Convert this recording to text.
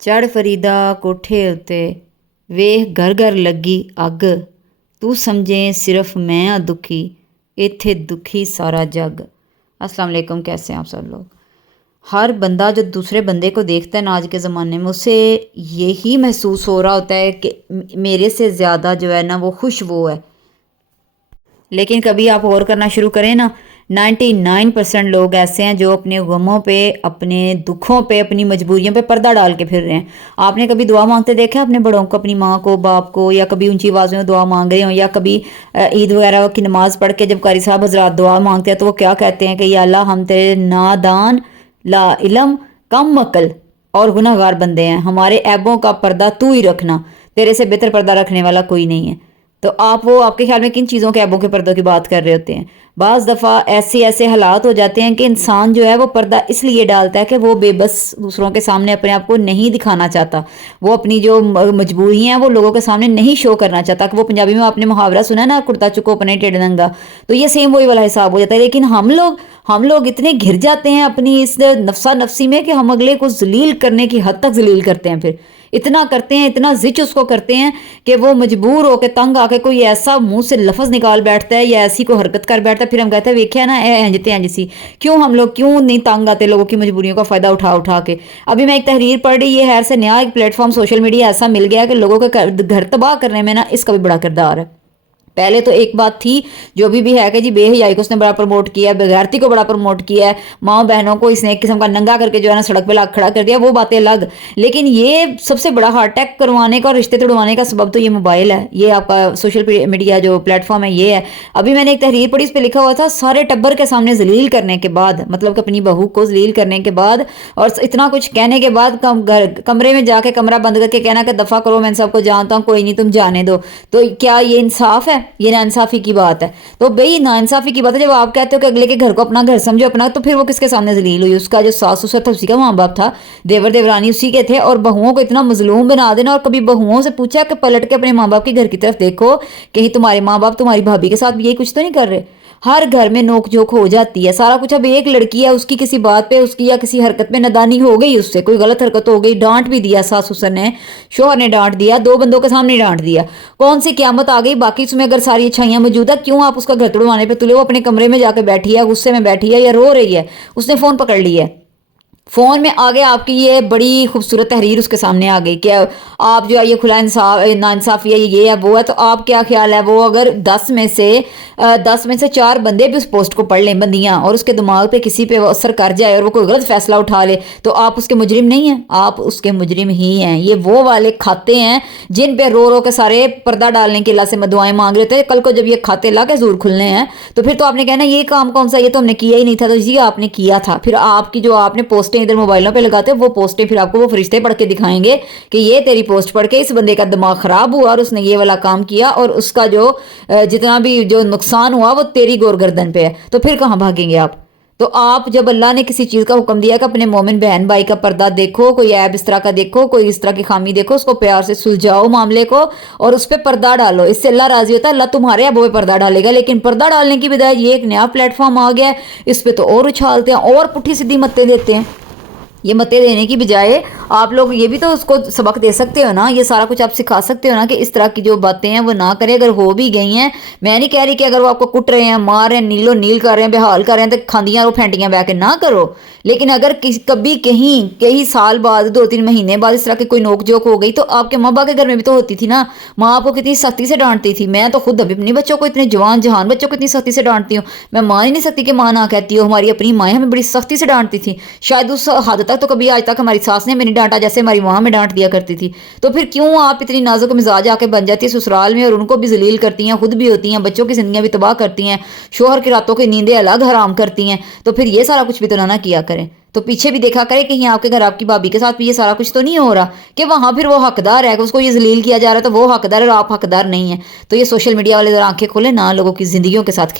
ਚੜ ਫਰੀਦਾ ਕੋਠੇ ਉੱਤੇ ਵੇਖ ਘਰ ਘਰ ਲੱਗੀ ਅੱਗ ਤੂੰ ਸਮਝੇ सिर्फ मैं हाँ दुखी इत्थे दुखी सारा जग। अस्सलाम वालेकुम, कैसे हैं आप सब लोग। हर बंदा जो दूसरे बंदे को देखता है ना आज के ज़माने में, उसे यही महसूस हो रहा होता है कि मेरे से ज़्यादा जो है ना वो खुश वो है। लेकिन कभी आप गौर करना शुरू करें ना, 99% लोग ऐसे हैं जो अपने गमों पे, अपने दुखों पे, अपनी मजबूरियों पे पर्दा डाल के फिर रहे हैं। आपने कभी दुआ मांगते देखा अपने बड़ों को, अपनी माँ को, बाप को, या कभी ऊंची आवाज़ में दुआ मांग रहे हो, या कभी ईद वगैरह की नमाज़ पढ़ के जब कारी साहब हजरात दुआ मांगते हैं तो वो क्या कहते हैं कि या अल्लाह हम तेरे नादान, ला इलम, कम अकल और गुनाहगार बंदे हैं, हमारे ऐबों का पर्दा तू ही रखना, तेरे से बेहतर पर्दा रखने वाला कोई नहीं है। तो आप वो आपके ख्याल में किन चीज़ों के ऐबों के पर्दों की बात कर रहे होते हैं। बाज़ दफ़ा ऐसे ऐसे हालात हो जाते हैं कि इंसान जो है वो पर्दा इसलिए डालता है कि वो बेबस दूसरों के सामने अपने आप को नहीं दिखाना चाहता, वो अपनी जो मजबूरी हैं वो लोगों के सामने नहीं शो करना चाहता। कि वो पंजाबी में आपने मुहावरा सुना है ना, कुर्ता चुको अपने टेढ़ नंगा, तो ये सेम वही वाला हिसाब हो जाता है। लेकिन हम लोग इतने घिर जाते हैं अपनी इस नफसा नफसी में कि हम अगले को जलील करने की हद तक जलील करते हैं, फिर इतना करते हैं, इतना जिच उसको करते हैं कि वो मजबूर होकर तंग आके कोई ऐसा मुंह से लफ्ज़ निकाल बैठता है या ऐसी कोई हरकत कर बैठता है, फिर हम कहते हैं वेख्या ना एंजते हैं जिसी। क्यों हम लोग क्यों नहीं तंग आते लोगों की मजबूरियों का फ़ायदा उठा उठा के। अभी मैं एक तहरीर पढ़ रही, ये हैर से नया एक प्लेटफॉर्म सोशल मीडिया ऐसा मिल गया कि लोगों के घर तबाह करने में ना इसका भी बड़ा किरदार है। पहले तो एक बात थी जो भी है कि जी बेहयाई को उसने बड़ा प्रमोट किया है, बेगैरती को बड़ा प्रमोट किया है, माँ बहनों को इसने एक किस्म का नंगा करके जो है ना सड़क पे ला खड़ा कर दिया, वो बातें अलग। लेकिन ये सबसे बड़ा हार्ट अटैक करवाने का और रिश्ते तोड़वाने का सबब तो ये मोबाइल है, ये आपका सोशल मीडिया जो प्लेटफॉर्म है ये है। अभी मैंने एक तहरीर पढ़ी, इस पर लिखा हुआ था सारे टब्बर के सामने जलील करने के बाद, मतलब कि अपनी बहू को जलील करने के बाद और इतना कुछ कहने के बाद कमरे में जाके कमरा बंद करके कहना कि दफ़ा करो, मैं सबको जानता हूँ, कोई नहीं तुम जाने दो। तो क्या ये इंसाफ है? ये नाइंसाफ़ी की बात है। तो भाई नाइंसाफ़ी की बात है जब आप कहते हो कि अगले के घर को अपना घर समझो अपना, तो फिर वो किसके सामने जलील हुई? उसका जो सास ससुर था उसी का माँ बाप था, देवर देवरानी उसी के थे, और बहुओं को इतना मजलूम बना देना। और कभी बहुओं से पूछा कि पलट के अपने माँ बाप के घर की तरफ देखो, कहीं तुम्हारे माँ बाप तुम्हारी भाभी के साथ भी यही कुछ तो नहीं कर रहे? हर घर में नोक झोंक हो जाती है, सारा कुछ। अब एक लड़की है, उसकी किसी बात पे, उसकी या किसी हरकत में नादानी हो गई, उससे कोई गलत हरकत हो गई, डांट भी दिया सास ससुर ने, शोहर ने डांट दिया, दो बंदों के सामने डांट दिया, कौन सी क्यामत आ गई? बाकी उसमें अगर सारी अच्छाइयाँ मौजूद है, क्यों आप उसका घर तोड़वाने पे तुले? वो अपने कमरे में जाकर बैठी है, गुस्से में बैठी है या रो रही है, उसने फ़ोन पकड़ लिया है, फ़ोन में आगे आपकी ये बड़ी खूबसूरत तहरीर उसके सामने आ गई कि आप जो है ये खुला नाइंसाफ़ी है, ये है वो है। तो आप क्या ख्याल है, वो अगर 10 में से 4 बंदे भी उस पोस्ट को पढ़ लें, बंदियाँ, और उसके दिमाग पे किसी पे असर कर जाए और वो कोई गलत फैसला उठा ले, तो आप उसके मुजरिम नहीं हैं? आप उसके मुजरिम ही हैं। ये वो वाले खाते हैं जिन पे रो रो के सारे पर्दा डालने के अल्लाह से दुआएं मांग रहे थे। कल को जब ये खाते ला के ज़रूर खुलने हैं तो फिर तो आपने कहना ये काम कौन सा, ये तो हमने किया ही नहीं था। तो जी आपने किया था। फिर आपकी जो आपने पोस्टें इधर मोबाइलों पे लगाते हैं, वो पोस्टें फिर आपको वो फरिश्ते पढ़ के दिखाएंगे कि ये तेरी पोस्ट पढ़ के इस बंदे का दिमाग ख़राब हुआ और उसने ये वाला काम किया, और उसका जो जितना भी जो नुकसान हुआ वो तेरी गोर गर्दन पे है। तो फिर कहाँ भागेंगे आप? तो आप जब अल्लाह ने किसी चीज़ का हुक्म दिया कि अपने मोमिन बहन भाई का पर्दा देखो, कोई ऐब इस तरह का देखो, कोई इस तरह की खामी देखो, उसको प्यार से सुलझाओ मामले को और उस पर पर्दा डालो, इससे अल्लाह राजी होता है, अल्लाह तुम्हारे ऐबों पे पर्दा डालेगा। लेकिन पर्दा डालने की बजाय ये एक नया प्लेटफॉर्म आ गया है, इस पर तो और उछालते हैं और पुट्ठी सीधी मत्ते देते हैं। ये मतें देने की बजाय आप लोग ये भी तो उसको सबक दे सकते हो ना, ये सारा कुछ आप सिखा सकते हो ना कि इस तरह की जो बातें हैं वो ना करें। अगर हो भी गई हैं, मैं नहीं कह रही कि अगर वो आपको कुट रहे हैं, मार रहे हैं, नीलो नील कर रहे हैं, बेहाल कर रहे हैं, तो खांदियाँ और फेंटियाँ बह के ना करो। लेकिन अगर कभी कहीं कई साल बाद, 2-3 महीने बाद इस तरह की कोई नोक झोंक हो गई, तो आपके माँ बाप के घर में भी तो होती थी ना। माँ आपको कितनी सख्ती से डांटती थी। मैं तो खुद अभी अपने बच्चों को, इतने जवान जहान बच्चों को इतनी सख्ती से डांटती हूँ। मैं मान ही नहीं सकती कि माँ ना कहती हो। हमारी अपनी माएँ हमें बड़ी सख्ती से डांटती थी, शायद उस हद तक तो कभी आज तक हमारी सास ने मैंने डांटा जैसे हमारी माँ में डांट दिया करती थी। तो फिर क्यों आप इतनी नाजुक मिजाज आके बन जाती है ससुराल में और उनको भी जलील करती हैं, खुद भी होती हैं, बच्चों की जिंदगियां भी तबाह करती हैं, शोहर की रातों की नींदें अलग हराम करती हैं। तो फिर ये सारा कुछ भी तो ना किया करें। तो पीछे भी देखा करें कहीं आपके घर आपकी भाभी के साथ भी ये सारा कुछ तो नहीं हो रहा कि वहाँ फिर वो हकदार है, उसको ये जलील किया जा रहा है, तो वो हकदार है और आप हकदार नहीं है। तो ये सोशल मीडिया वाले जरा आंखें खोले ना, लोगों की जिंदगियों के साथ